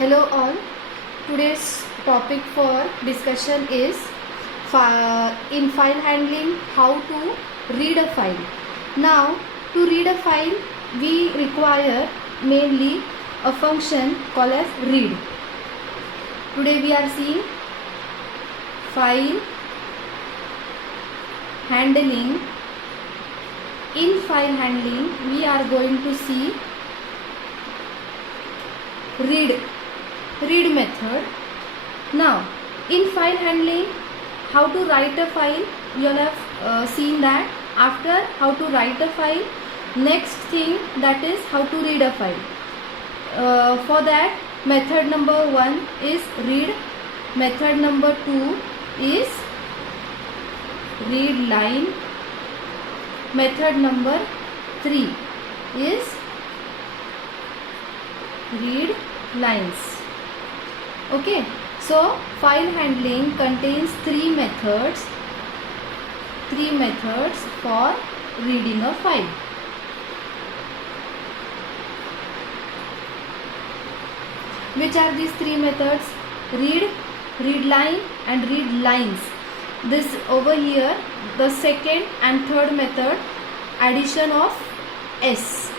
Hello all. Today's topic for discussion is in file handling, how to read a file. Now, to read a file, we require mainly a function called as read. Today we are seeing file handling. In file handling, we are going to see read method. Now, in file handling, how to write a file, you all have seen that. After how to write a file, next thing that is how to read a file. For that, method number 1 is read, method number 2 is read line, method number 3 is read lines. Okay, so file handling contains three methods for reading a file. Which are these three methods? Read, read line and read lines. This over here, the second and third method, addition of s.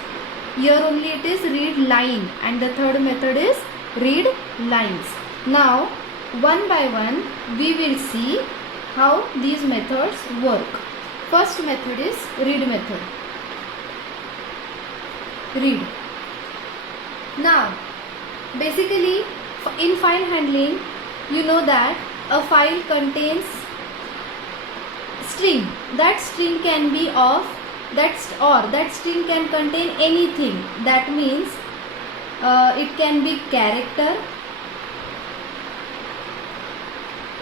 Here only it is read line and the third method is read lines. Now, one by one we will see how these methods work. First method is read method. Read. Now, basically in file handling, you know that a file contains string. That string can be of that string can contain anything. That means it can be character,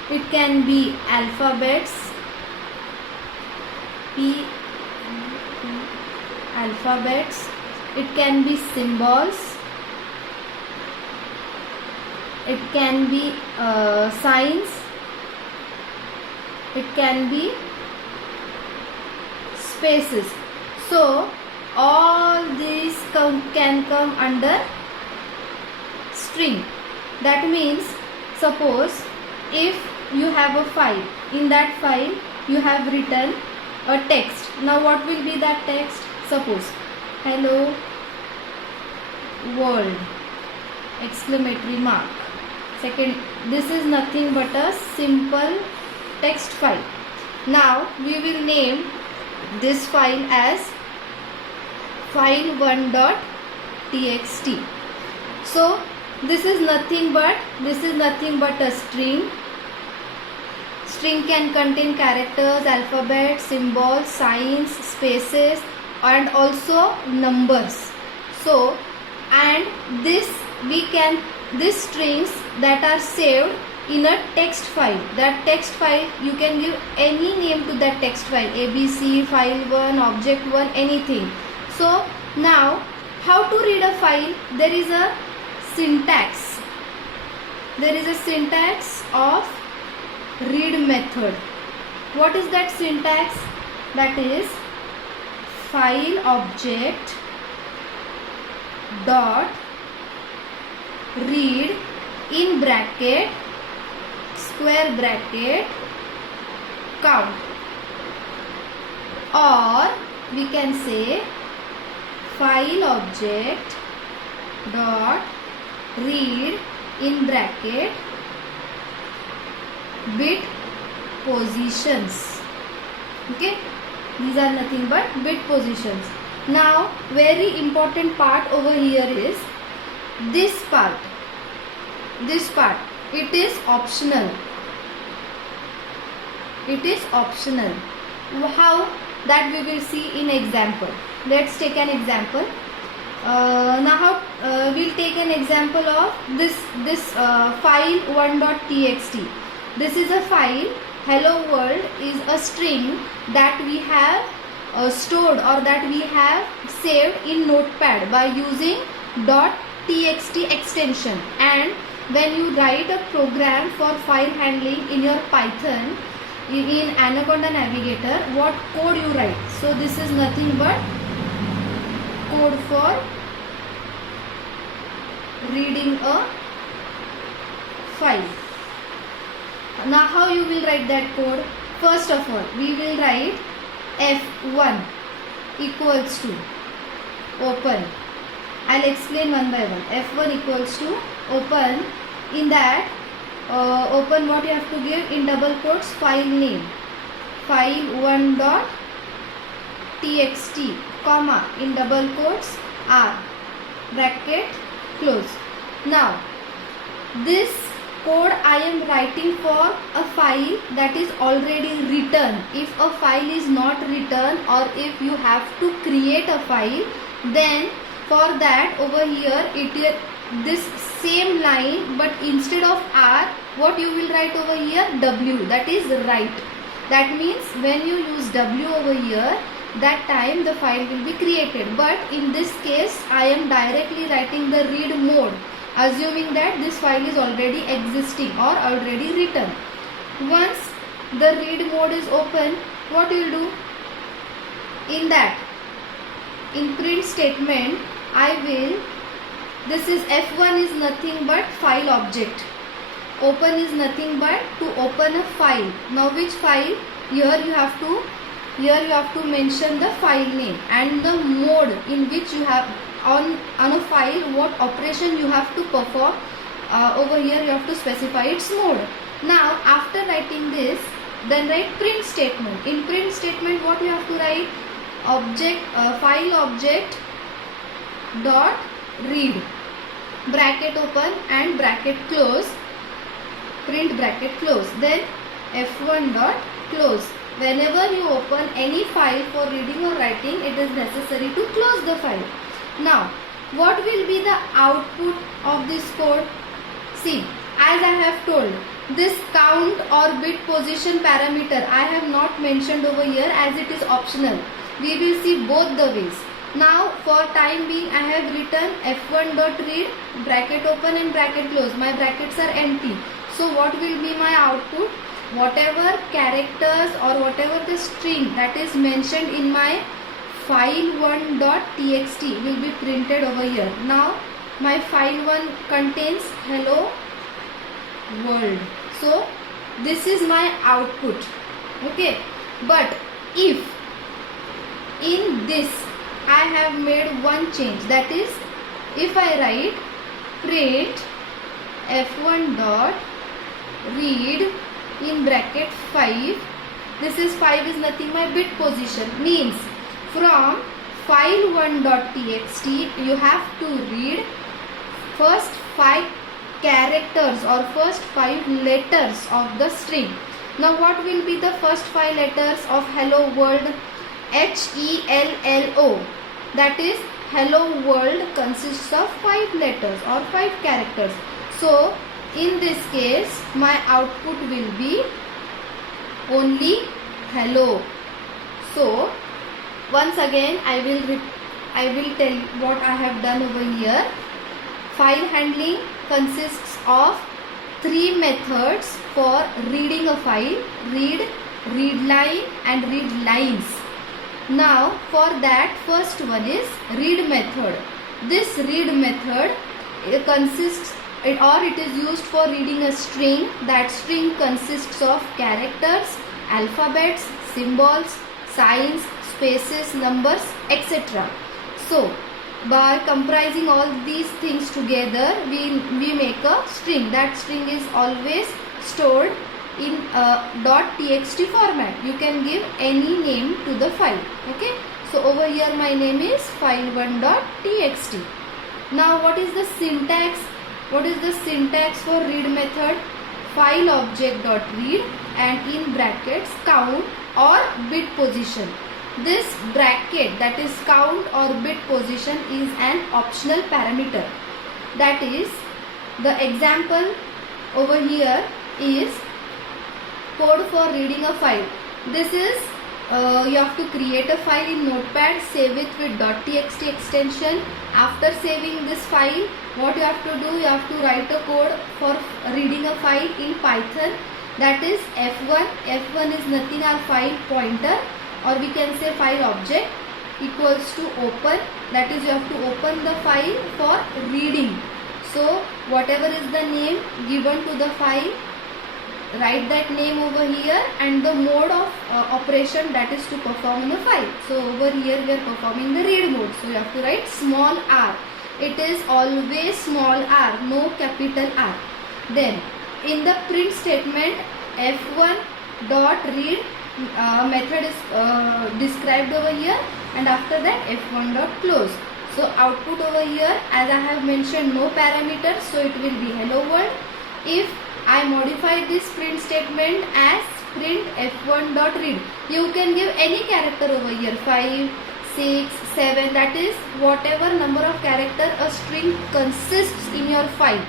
it can be alphabets, it can be symbols, it can be signs, it can be spaces. So all these can come under string. That means, suppose if you have a file, in that file you have written a text. Now what will be that text? Suppose hello world exclamatory mark. Second, this is nothing but a simple text file. Now we will name this file as file1.txt. so this is nothing but a string. String can contain characters, alphabets, symbols, signs, spaces and also numbers. So, and these strings that are saved in a text file. That text file, you can give any name to that text file, ABC, file1, object1, anything. So now, how to read a file? There is a syntax. There is a syntax of read method. What is that syntax? That is file object dot read in bracket square bracket count, or we can say file object dot read in bracket bit positions. Okay, these are nothing but bit positions. Now, very important part over here is this part. It is optional. How? That we will see in example. Let's take an example. Now we'll take an example of this file1.txt. This is a file. Hello world is a string that we have stored or that we have saved in notepad by using .txt extension. And when you write a program for file handling in your Python, in Anaconda Navigator, what code you write? So this is nothing but code for reading a file. Now how you will write that code? First of all, we will write f1 equals to open. I'll explain one by one. F1 equals to open. In that open, what you have to give in double quotes? File name, file1 dot txt, comma, in double quotes r, bracket close. Now this code I am writing for a file that is already written. If a file is not written, or if you have to create a file, then for that over here this same line, but instead of r, what you will write over here? W, that is write. That means when you use W over here, that time the file will be created. But in this case I am directly writing the read mode, assuming that this file is already existing or already written. Once the read mode is open, what you will do? In that, in print statement, this is F1 is nothing but file object. Open is nothing but to open a file. Now which file? Here you have to mention the file name and the mode in which you have on a file, what operation you have to perform. Over here you have to specify its mode. Now after writing this, then write print statement. In print statement, what you have to write? Object, file object dot read, bracket open and bracket close, print bracket close, then f1 dot close. Whenever you open any file for reading or writing, it is necessary to close the file. Now what will be the output of this code? See, as I have told, this count or bit position parameter I have not mentioned over here, as it is optional. We will see both the ways. Now for time being, I have written f1 dot read, bracket open and bracket close. My brackets are empty. So what will be my output? Whatever characters or whatever the string that is mentioned in my file1 dot txt will be printed over here. Now my file1 contains hello world. So this is my output. Okay, but if in this I have made one change, that is, if I write print f1 dot read in bracket 5, this is 5 is nothing my bit position, means from file1 dot txt you have to read first 5 characters or first 5 letters of the string. Now what will be the first 5 letters of hello world? HELLO, that is hello world consists of 5 letters or 5 characters. So in this case my output will be only hello. So once again I will tell what I have done over here. File handling consists of 3 methods for reading a file: read, read line and read lines. Now for that, first one is read method. This read method consists or it is used for reading a string. That string consists of characters, alphabets, symbols, signs, spaces, numbers, etc. So by comprising all these things together, we make a string. That string is always stored in .txt format. You can give any name to the file. Okay, so over here my name is file1.txt. Now what is the syntax? What is the syntax for read method? File object dot read and in brackets count or bit position. This bracket, that is count or bit position, is an optional parameter. That is, the example over here is code for reading a file. This is you have to create a file in Notepad, save it with .txt extension. After saving this file, what you have to do, you have to write a code for reading a file in Python. That is f1. F1 is nothing, our file pointer, or we can say file object, equals to open. That is, you have to open the file for reading. So whatever is the name given to the file, write that name over here and the mode of operation that is to perform in the file. So over here we are performing the read mode. So you have to write small r. It is always small r, no capital R. Then in the print statement, f1 dot read method is described over here, and after that f1 dot close. So output over here, as I have mentioned, no parameters, so it will be hello world. If I modify this print statement as print f1 dot read, you can give any character over here, 5, 6, 7, that is whatever number of character a string consists in your file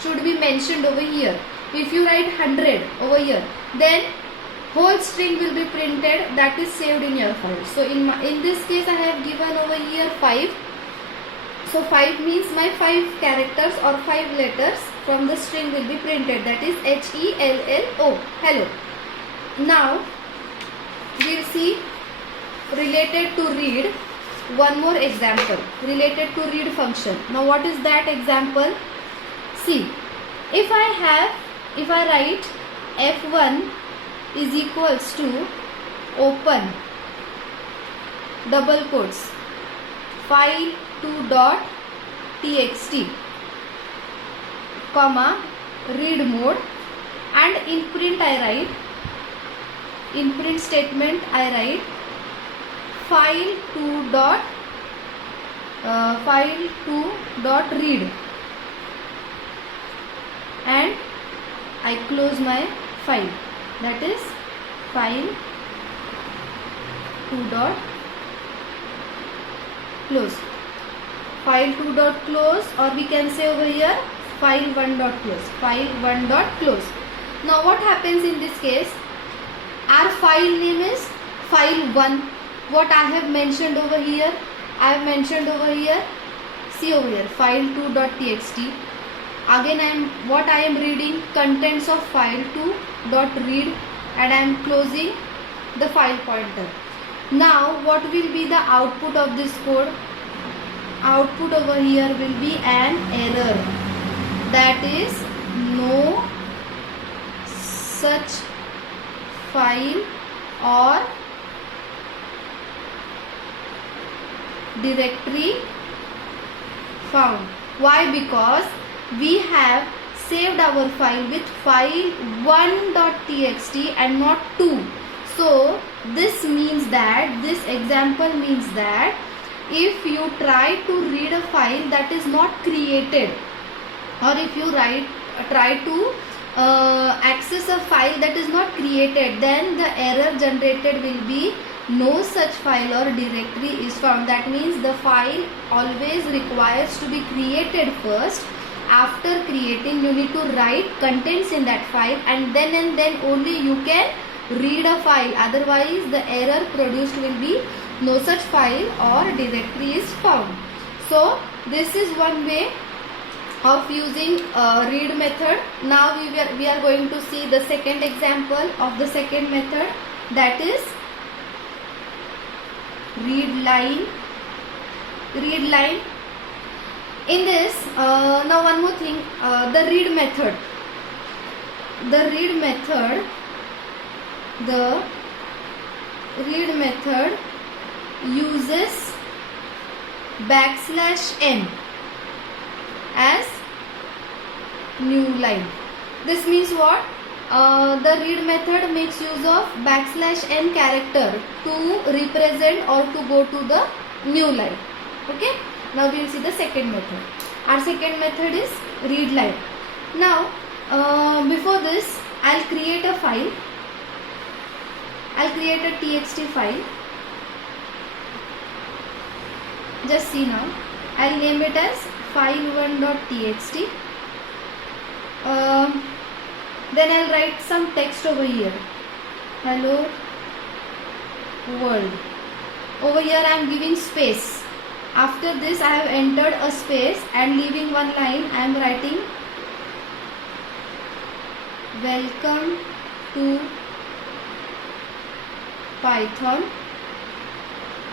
should be mentioned over here. If you write 100 over here, then whole string will be printed, that is saved in your file. So in this case I have given over here 5. So 5 means my 5 characters or 5 letters from the string will be printed, that is HELLO, hello. Now we'll see related to read one more example related to read function. Now what is that example? See, if I write f1 is equals to open double quotes file2 dot txt comma read mode, and in print I write, in print statement I write file2 dot read, and I close my file, that is file2 dot close, file2 dot close, or we can say over here file1 dot close, file1 dot close. Now what happens in this case? Our file name is file1. What I have mentioned over here, I have mentioned over here, see over here, file2 dot txt. Again what I am reading, contents of file2 dot read, and I am closing the file pointer. Now what will be the output of this code? Output over here will be an error, that is no such file or directory found. Why? Because we have saved our file with file1.txt and not 2. So this means that, this example means that if you try to read a file that is not created, or if you try to access a file that is not created, then the error generated will be no such file or directory is found. That means the file always requires to be created first. After creating, you need to write contents in that file, and then only you can read a file. Otherwise the error produced will be no such file or directory is found. So this is one way of using read method. Now we are going to see the second example of the second method, that is read line. Read line. In this, now one more thing, the read method. The read method uses \n as new line. This means what? The read method makes use of \n character to represent or to go to the new line. Okay. Now we will see the second method. Our second method is read line. Now before this, I'll create a file. I'll create a txt file. Just see now. I'll name it as file1.txt. Then I'll write some text over here. Hello world. Over here I am giving space. After this I have entered a space and leaving one line. I am writing welcome to Python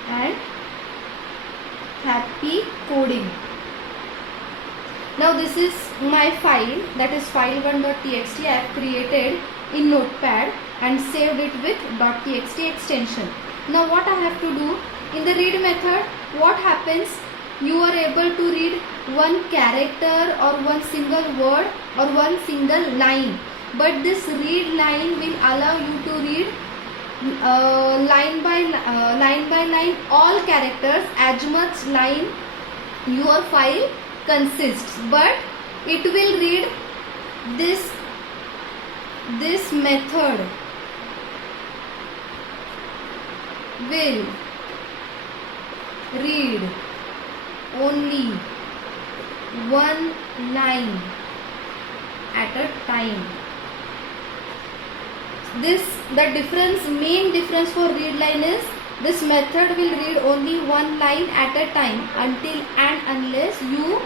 and happy coding. Now this is my file, that is file1.txt. I have created in Notepad and saved it with .txt extension. Now what I have to do, in the read method, what happens, you are able to read one character or one single word or one single line, but this read line will allow you to read line by line all characters as much line your file consists, but it will read this method will read only one line at a time. Main difference for read line is this method will read only one line at a time until and unless you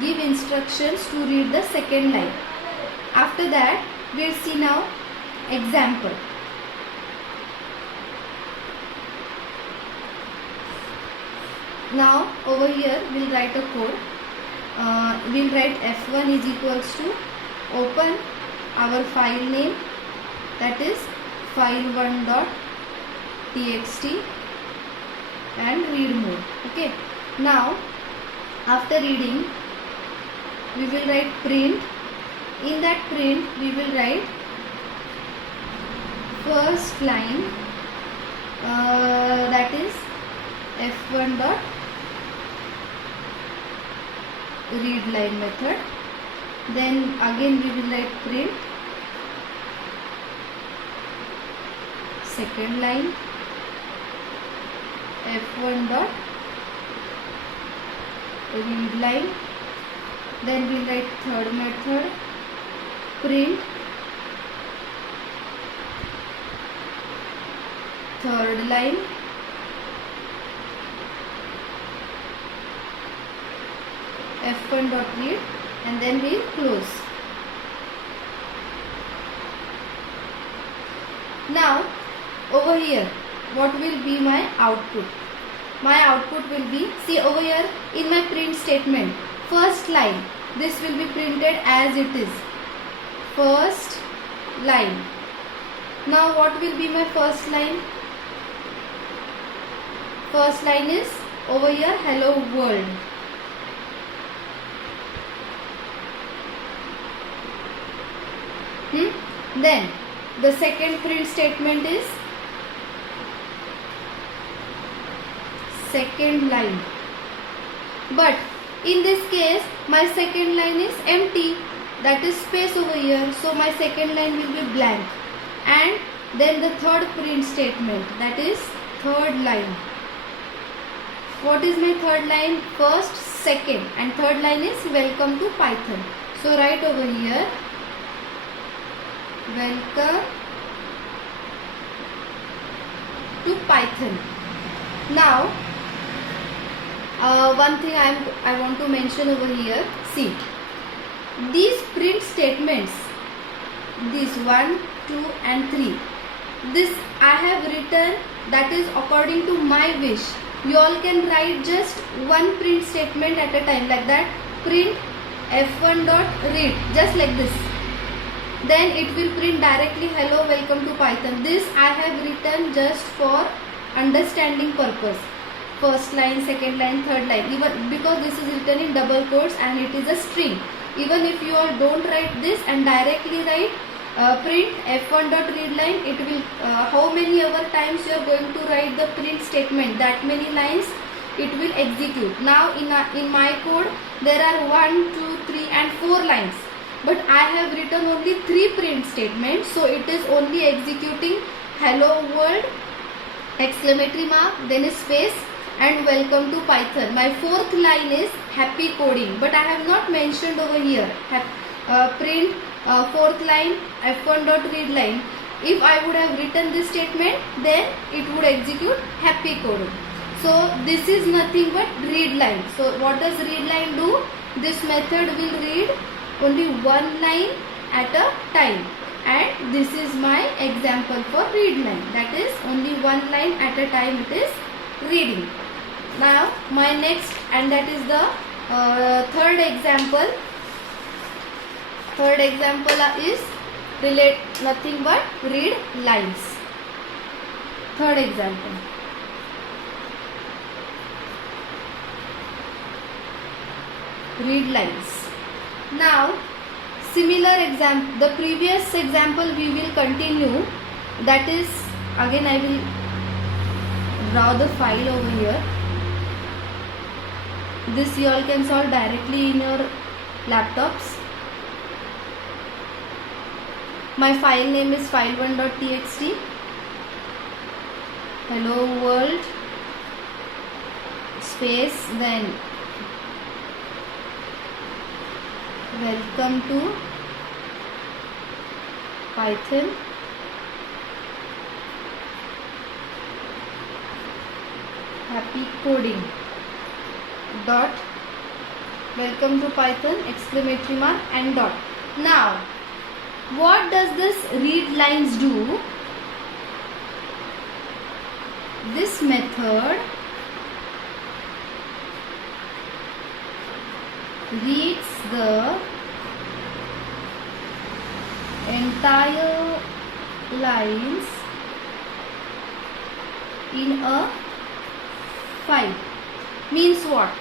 give instructions to read the second line. After that, we'll see now example. Now over here we'll write a code. We'll write f1 is equals to open our file name, that is file1.txt, and read mode. Okay. Now after reading, we will write print. In that print we will write first line, that is f1 dot read line method. Then again we will write print second line, f1 dot read line. Then we will write third method print third line, f1 dot read, and then we will close. Now over here, what will be my output? My output will be, see over here in my print statement, first line, this will be printed as it is, first line. Now what will be my first line? First line is over here, hello world. Then the second print statement is second line, but in this case my second line is empty, that is space over here, so my second line will be blank. And then the third print statement, that is third line. What is my third line? First, second, and third line is welcome to Python. So write over here welcome to Python. Now one thing I want to mention over here, see these print statements, these 1, 2 and 3, this I have written, that is according to my wish. You all can write just one print statement at a time, like that, print f1 dot read, just like this. Then it will print directly hello welcome to Python. This I have written just for understanding purpose. First line, second line, third line, even because this is written in double quotes and it is a string. Even if you all don't write this and directly write print f1 dot read line, it will how many ever times you are going to write the print statement, that many lines it will execute. Now in my code there are 1, 2, 3 and 4 lines, but I have written only 3 print statements, so it is only executing hello world exclamatory mark, then a space, and welcome to Python. My fourth line is happy coding, but I have not mentioned over here print fourth line f1 dot read line. If I would have written this statement, then it would execute happy coding. So this is nothing but read line. So what does read line do? This method will read only one line at a time, and this is my example for read line, that is only one line at a time it is reading. Now my next, and that is the Third example is relate nothing but read lines. Third example, read lines. Now similar example, the previous example we will continue, that is, again I will draw the file over here. This you all can solve directly in your laptops. My file name is file1.txt. Hello world space, then welcome to Python. Happy coding. Dot. Welcome to Python, exclamatory mark and dot. Now, what does this read lines do? This method reads the entire lines in a file. Means what?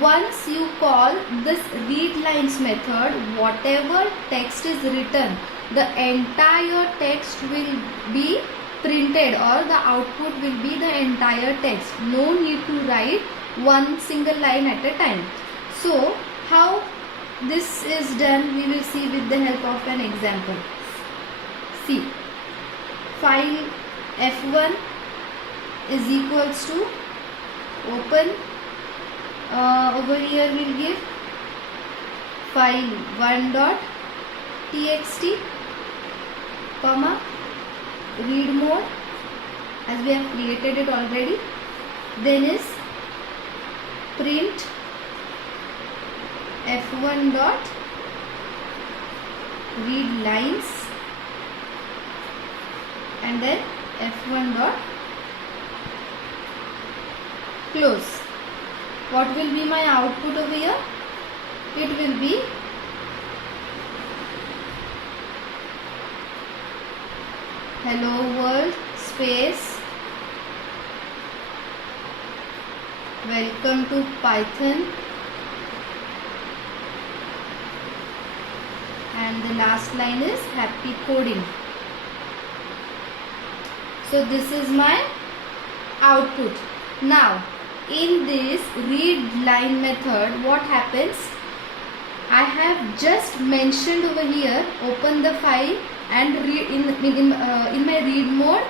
Once you call this read lines method, whatever text is written, the entire text will be printed, or the output will be the entire text. No need to write one single line at a time. So how this is done, we will see with the help of an example. See, file f1 is equals to open, over here we will give file 1.txt, comma, read mode, as we have created it already, then is print f1 dot read lines, and then f1 dot close. What will be my output over here? It will be hello world space welcome to Python, and the last line is happy coding. So this is my output. Now in this read line method, what happens? I have just mentioned over here, open the file and read in my read mode,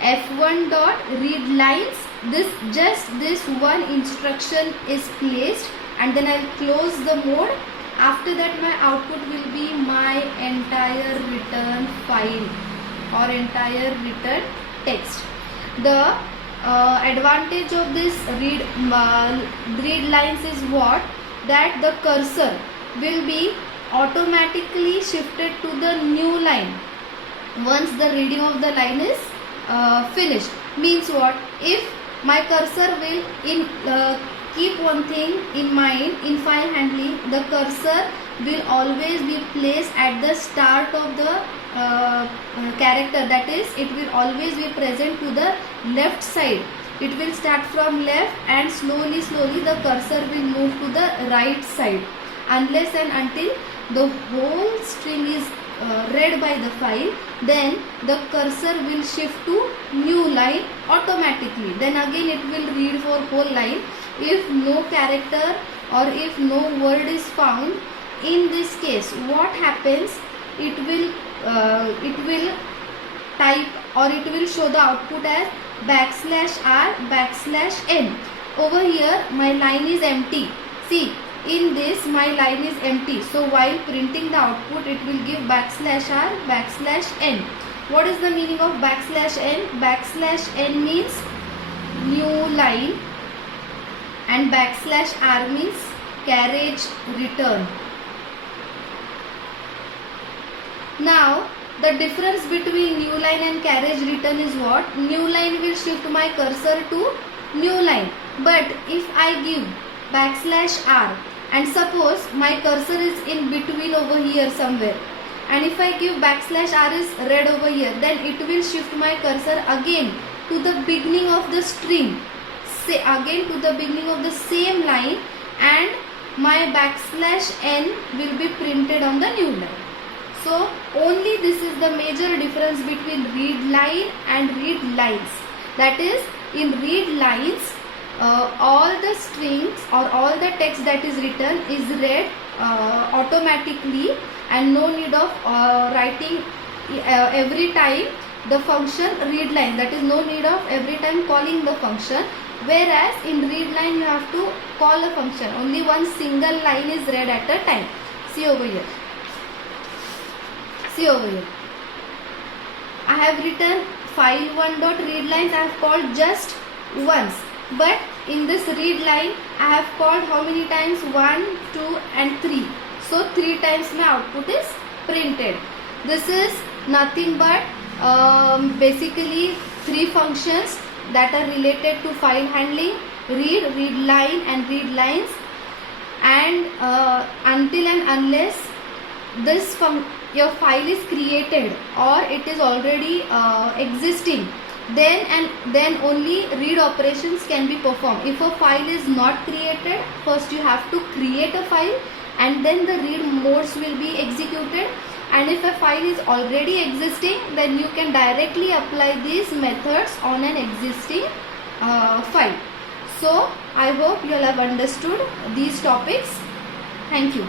f1 dot read lines. This one instruction is placed, and then I'll close the mode. After that, my output will be my entire return file or entire return text. The advantage of this read lines is what? That the cursor will be automatically shifted to the new line once the reading of the line is finished. Means what? If my cursor will keep one thing in mind in file handling, the cursor will always be placed at the start of the character, that is, it will always be present to the left side. It will start from left and slowly the cursor will move to the right side, unless and until the whole string is read by the file. Then the cursor will shift to new line automatically. Then again it will read for whole line. If no character or if no word is found, in this case what happens? It will type, or it will show the output as \r\n. Over here my line is empty. See, in this my line is empty. So while printing the output, it will give \r\n. What is the meaning of \n? \n means new line, and \r means carriage return. Now the difference between new line and carriage return is what? New line will shift my cursor to new line, but if I give /r, and suppose my cursor is in between over here somewhere, and if I give /r is red over here, then it will shift my cursor again to the beginning of the string, say again to the beginning of the same line, and my /n will be printed on the new line. So only this is the major difference between read line and read lines. That is, in read lines, all the strings or all the text that is written is read automatically, and no need of writing every time the function read line. That is, no need of every time calling the function. Whereas in read line you have to call a function. Only one single line is read at a time. See over here. See over here. I have written file1.readlines. I have called just once. But in this read line I have called how many times? 1, 2 and 3. So 3 times my output is printed. This is nothing but basically 3 functions that are related to file handling: read, read line and read lines. And until and unless this your file is created or it is already existing, then only read operations can be performed. If a file is not created, first you have to create a file and then the read modes will be executed. And if a file is already existing, then you can directly apply these methods on an existing file. So I hope you all have understood these topics. Thank you.